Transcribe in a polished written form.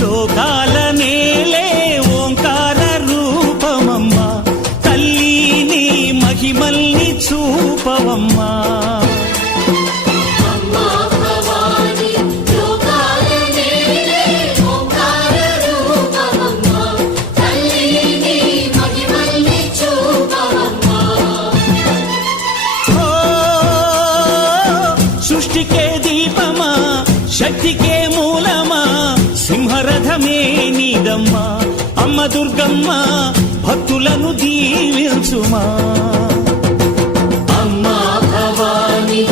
లోకాల నేలే ఓంకార రూపమమ్మా తల్లి నీ మహిమల్ని చూపవమ్మా సృష్టికే దీపమా శక్తికే మూలమా సింహరథమే నీదమ్మా అమ్మ దుర్గమ్మ భక్తులను దీవించుమా అమ్మా భవాని